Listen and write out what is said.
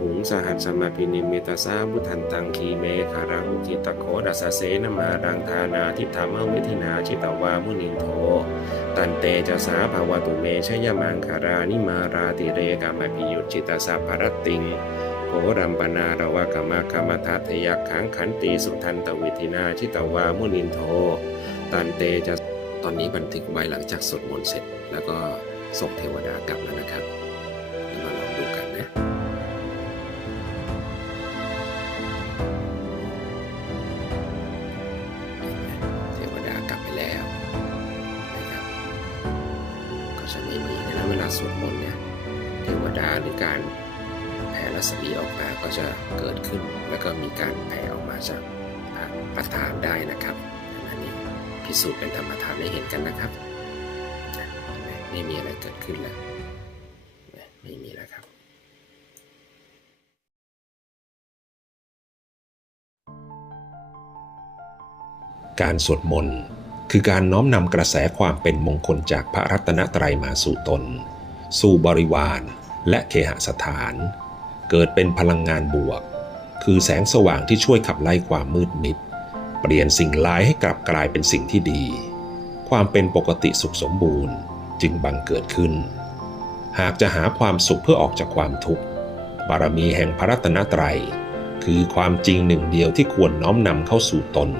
หุงสหัสสมพินิมิตาสาบุทันตังคีเมคารังอุกิตโคดัสเสนมารังทานาทิฏฐามเวทินาชิตวามุนินโท ตันเตจะสาภาวตุเมชยมังคารานิมาราติเรกามพิยุจิตาสัพพรติงโหรัมปนาระวะกามะกามทัตยักขังขันติสุทันตวิธินาชิตวามุนินโท ตันเตจะตอนนี้บันทึกไว้หลังจากสวดมนต์เสร็จ แล้วก็ส่งเทวดากลับแล้วนะครับ จะไม่มีนะเวลาสวดมนต์เนี่ยเทวดาหรือการแผ่รัศมีออกมาก็จะเกิดขึ้น แล้วก็มีการแผ่ออกมาจากประธานได้นะครับอันนี้พิสูจน์เป็นธรรมทานให้เห็นกันนะครับไม่มีอะไรเกิดขึ้นแล้วไม่มีแล้วครับการสวดมนต์ คือการน้อมนำกระแสความเป็นมงคลจากพระรัตนตรัยมาสู่ตน สู่บริวารและเคหสถาน เกิดเป็นพลังงานบวก คือแสงสว่างที่ช่วยขับไล่ความมืดมิด เปลี่ยนสิ่งร้ายให้กลับกลายเป็นสิ่งที่ดี ความเป็นปกติสุขสมบูรณ์จึงบังเกิดขึ้น หากจะหาความสุขเพื่อออกจากความทุกข์บารมีแห่งพระรัตนตรัย คือความจริงหนึ่งเดียวที่ควรน้อมนำเข้าสู่ตน